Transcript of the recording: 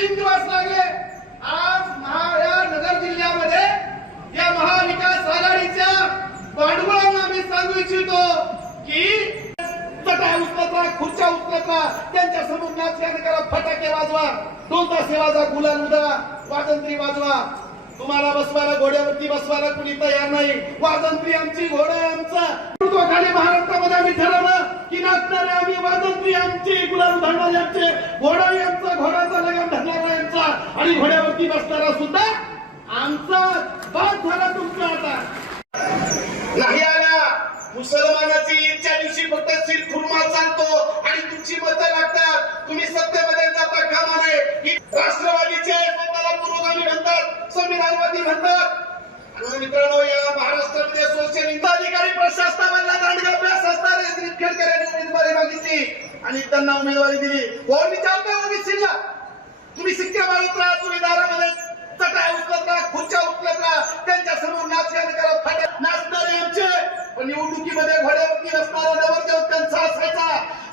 तीन दिवस लागले. आज महा नगर जिल्ह्यामध्ये या महाविकास आघाडीच्या भांडवळांना मी सांगू इच्छितो की चटा उचलत राहा खुर्च्या उचलत राहा त्यांच्यासमोर नाच करा फटाके वाजवा दोन तास वाजा गुलाल उदा वाजंत्री वाजवा. तुम्हाला बसवायला घोड्यावरती बसवायला कुणी तयार नाही. वाजंत्री आमची घोडा आमचा. खाली महाराष्ट्रामध्ये आम्ही ठरवलं की नाचणारे आम्ही वाजंत्री आमची गुलाल उधळणारे आमचे घोडा आमचा घोड्याचा लगाम धरणारा आमचा आणि घोड्यावरती बसणारा सुद्धा आमचा बाद झाला तुमचा आता नाही आला. मुसलमानाची ईदच्या दिवशी फक्त सिर खुर्मा चालतो आणि तुमची मत लागतात. तुम्ही सत्तेमध्ये जाता कामा नये राष्ट्रवादीचे स्वतःला पुरोगामी म्हणतात संविधानवादी म्हणतात. आणि मित्रांनो या महाराष्ट्रामध्ये सोशल अधिकारी प्रशासनामधला दांडगा अभ्यास असणारे श्री खेडकर यांनी उमेदवारी मागितली. आणि त्यांना उमेदवारी दिली. कोण विचारतोय ओबीसीला? तुम्ही शिक्के मारत राहा तुम्ही दारामध्ये चटा उचलत राहा खुर्च्या उचलत राहा त्यांच्यासमोर नाच गाणं करा फाट्यात नाचणारे आमचे पण निवडणुकीमध्ये घोड्यावरती असणारा